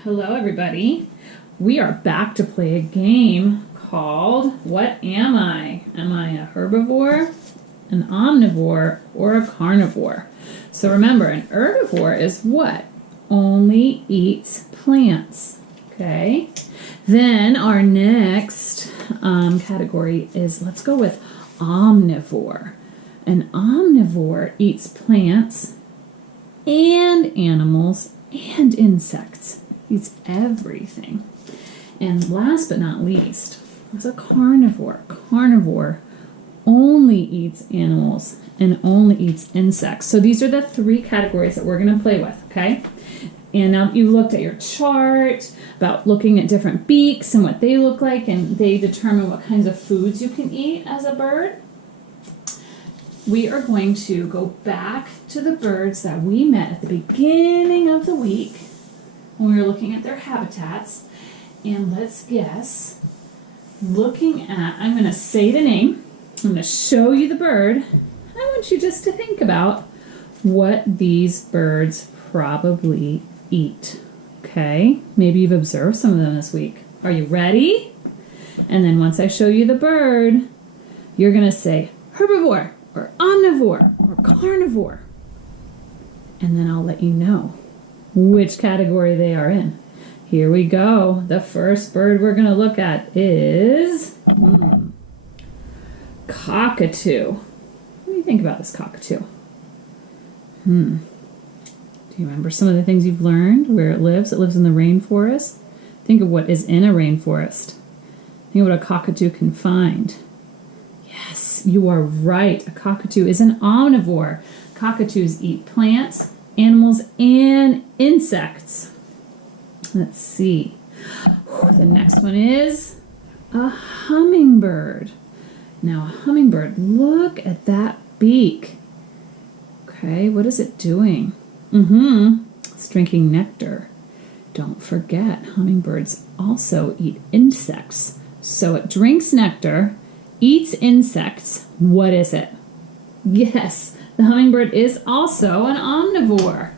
Hello, everybody. We are back to play a game called What Am I? Am I a herbivore, an omnivore, or a carnivore? So remember, an herbivore is what? Only eats plants. Okay? Then our next category is, let's go with omnivore. An omnivore eats plants and animals and insects. Eats everything. And last but not least, is a carnivore. Carnivore only eats animals and only eats insects. So these are the three categories that we're going to play with, okay? And now you looked at your chart about looking at different beaks and what they look like, and they determine what kinds of foods you can eat as a bird. We are going to go back to the birds that we met at the beginning of the week when we were looking at their habitats. And let's guess, looking at, I'm going to say the name, I'm going to show you the bird. I want you just to think about what these birds probably eat. Okay? Maybe you've observed some of them this week. Are you ready? And then once I show you the bird, you're going to say herbivore, or omnivore, or carnivore. And then I'll let you know which category they are in. Here we go. The first bird we're going to look at is cockatoo. What do you think about this cockatoo? Do you remember some of the things you've learned? Where it lives? It lives in the rainforest. Think of what is in a rainforest. Think of what a cockatoo can find. Yes, you are right. A cockatoo is an omnivore. Cockatoos eat plants, animals, and insects. Let's see. The next one is a hummingbird. Now, a hummingbird, look at that beak. Okay, what is it doing? It's drinking nectar. Don't forget, hummingbirds also eat insects. So it drinks nectar, eats insects. What is it? Yes, the hummingbird is also an omnivore.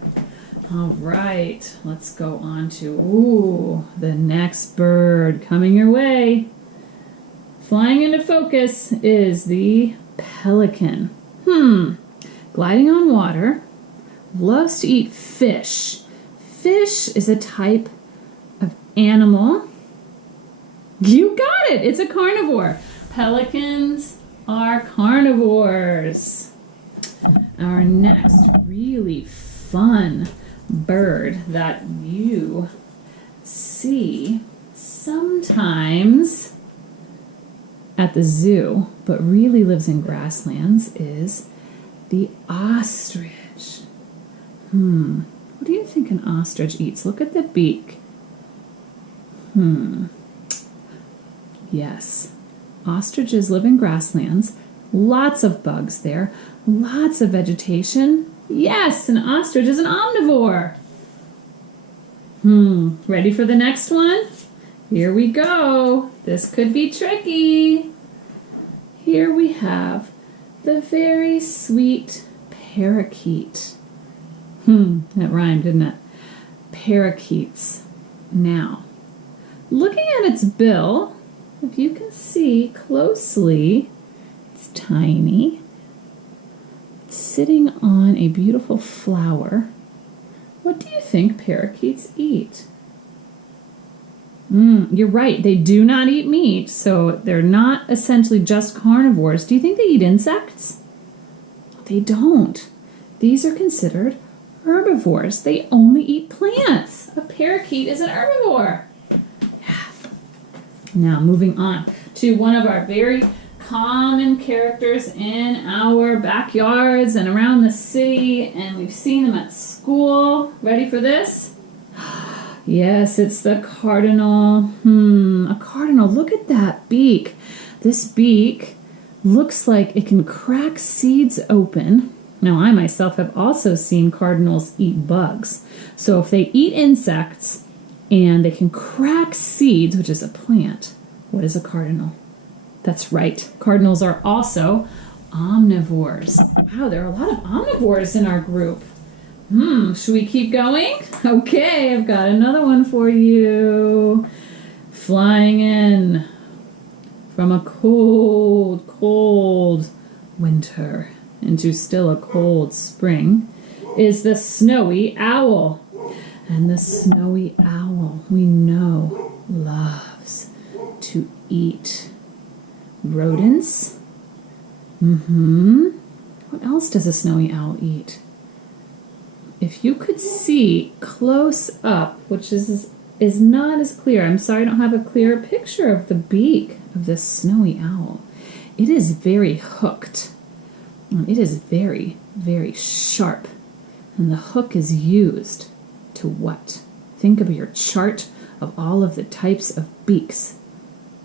All right, let's go on to, the next bird coming your way. Flying into focus is the pelican. Gliding on water, loves to eat fish. Fish is a type of animal. You got it, it's a carnivore. Pelicans are carnivores. Our next really fun bird that you see sometimes at the zoo, but really lives in grasslands, is the ostrich. What do you think an ostrich eats? Look at the beak. Yes, ostriches live in grasslands. Lots of bugs there. Lots of vegetation. Yes, an ostrich is an omnivore. Ready for the next one? Here we go. This could be tricky. Here we have the very sweet parakeet. That rhymed, didn't it? Parakeets. Now, looking at its bill, if you can see closely, it's tiny. It's sitting on a beautiful flower. What do you think parakeets eat? You're right, they do not eat meat, so they're not essentially just carnivores. Do you think they eat insects? They don't. These are considered herbivores. They only eat plants. A parakeet is an herbivore. Yeah. Now, moving on to one of our very common characters in our backyards and around the city, and we've seen them at school. Ready for this? Yes, it's the cardinal. A cardinal. Look at that beak. This beak looks like it can crack seeds open. Now, I myself have also seen cardinals eat bugs. So if they eat insects and they can crack seeds, which is a plant, what is a cardinal? That's right. Cardinals are also omnivores. Wow, there are a lot of omnivores in our group. Should we keep going? Okay, I've got another one for you. Flying in from a cold, cold winter into still a cold spring is the snowy owl. And the snowy owl, we know, loves to eat rodents. What else does a snowy owl eat? If you could see close up, which is not as clear. I'm sorry I don't have a clear picture of the beak of this snowy owl. It is very hooked. It is very, very sharp. And the hook is used to what? Think of your chart of all of the types of beaks.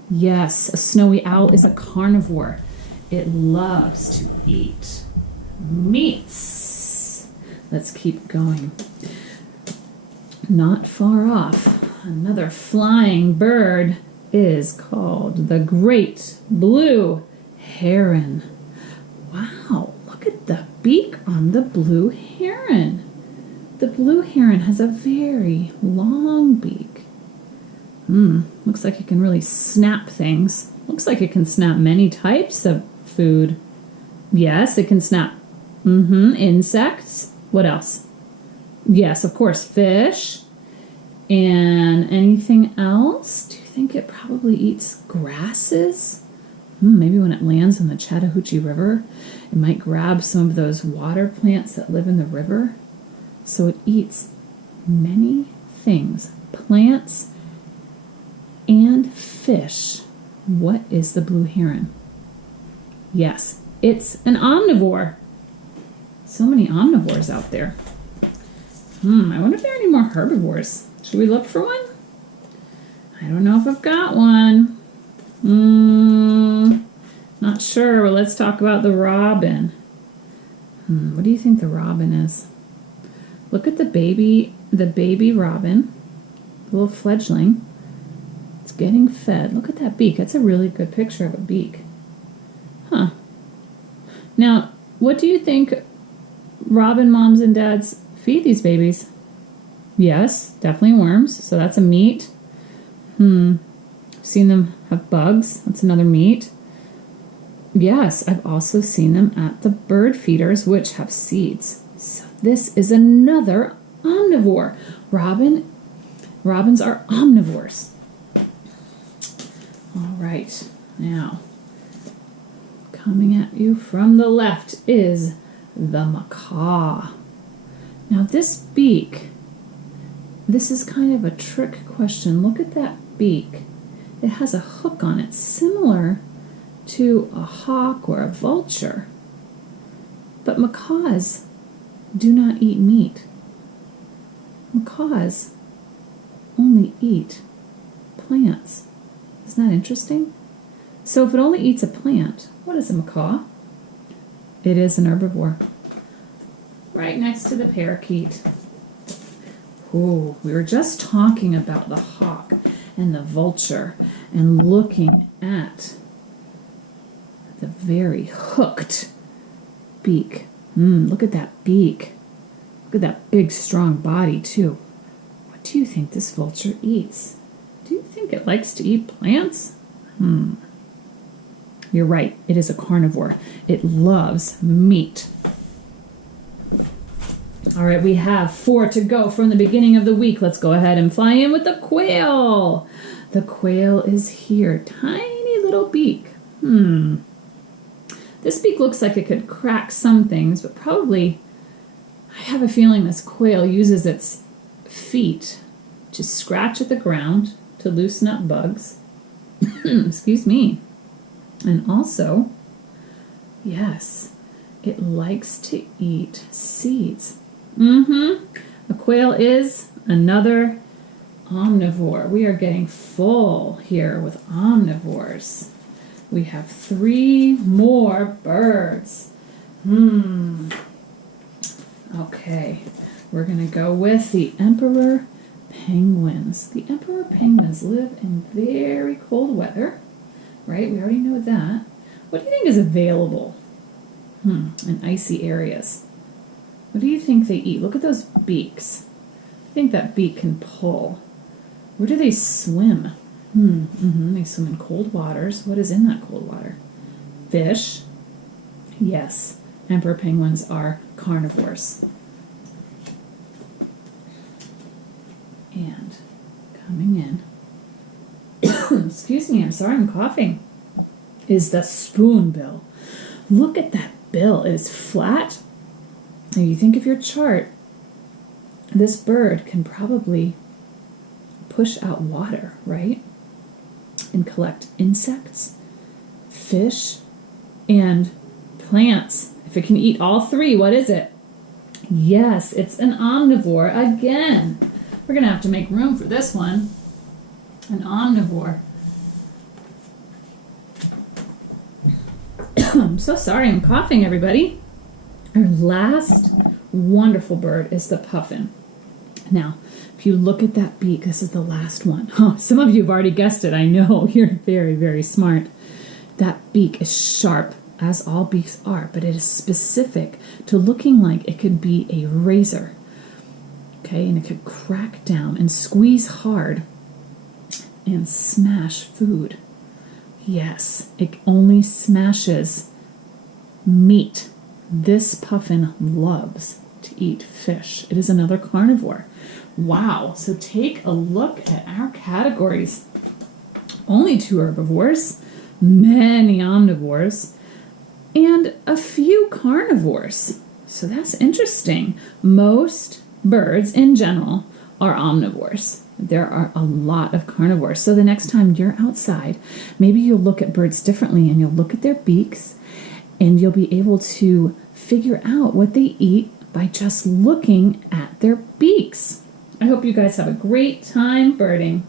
Yes, a snowy owl is a carnivore. It loves to eat meats. Let's keep going. Not far off, another flying bird is called the great blue heron. Wow, look at the beak on the blue heron. The blue heron has a very long beak. Looks like it can really snap things. Looks like it can snap many types of food. Yes, it can snap insects. What else? Yes, of course, fish. And anything else? Do you think it probably eats grasses? Maybe when it lands in the Chattahoochee River, it might grab some of those water plants that live in the river. So it eats many things, plants and fish. What is the blue heron? Yes, it's an omnivore. So many omnivores out there. I wonder if there are any more herbivores. Should we look for one? I don't know if I've got one. Not sure, but let's talk about the robin. What do you think the robin is? Look at the baby robin, the little fledgling. It's getting fed. Look at that beak. That's a really good picture of a beak. Now, what do you think robin moms and dads feed these babies? Yes, definitely worms. So that's a meat. I've seen them have bugs. That's another meat. Yes, I've also seen them at the bird feeders, which have seeds. So this is another omnivore. Robins are omnivores. All right, now coming at you from the left is the macaw. Now this beak, this is kind of a trick question. Look at that beak. It has a hook on it, similar to a hawk or a vulture. But macaws do not eat meat. Macaws only eat plants. Isn't that interesting? So if it only eats a plant, what is a macaw? It is an herbivore. Right next to the parakeet. We were just talking about the hawk and the vulture and looking at the very hooked beak. Look at that beak. Look at that big, strong body, too. What do you think this vulture eats? Do you think it likes to eat plants? You're right. It is a carnivore. It loves meat. All right, we have 4 to go from the beginning of the week. Let's go ahead and fly in with the quail. The quail is here. Tiny little beak. This beak looks like it could crack some things, but probably, I have a feeling this quail uses its feet to scratch at the ground to loosen up bugs. Excuse me. And also, yes, it likes to eat seeds. A quail is another omnivore. We are getting full here with omnivores. We have 3 more birds. Okay, we're going to go with the emperor penguins. The emperor penguins live in very cold weather, right? We already know that. What do you think is available in icy areas? What do you think they eat? Look at those beaks. I think that beak can pull. Where do they swim? They swim in cold waters. What is in that cold water? Fish. Yes. Emperor penguins are carnivores. And coming in, excuse me, I'm sorry, I'm coughing, is the spoonbill. Look at that bill. It is flat. Now you think of your chart, this bird can probably push out water, right? And collect insects, fish, and plants. If it can eat all three, what is it? Yes, it's an omnivore again. We're going to have to make room for this one. An omnivore. I'm so sorry, I'm coughing, everybody. Our last wonderful bird is the puffin. Now, if you look at that beak, this is the last one. Oh, some of you have already guessed it. I know, you're very, very smart. That beak is sharp, as all beaks are, but it is specific to looking like it could be a razor. Okay, and it could crack down and squeeze hard and smash food. Yes, it only smashes meat. This puffin loves to eat fish. It is another carnivore. Wow, so take a look at our categories. Only 2 herbivores, many omnivores, and a few carnivores. So that's interesting. Most birds in general are omnivores. There are a lot of carnivores. So the next time you're outside, maybe you'll look at birds differently and you'll look at their beaks and you'll be able to figure out what they eat by just looking at their beaks. I hope you guys have a great time birding.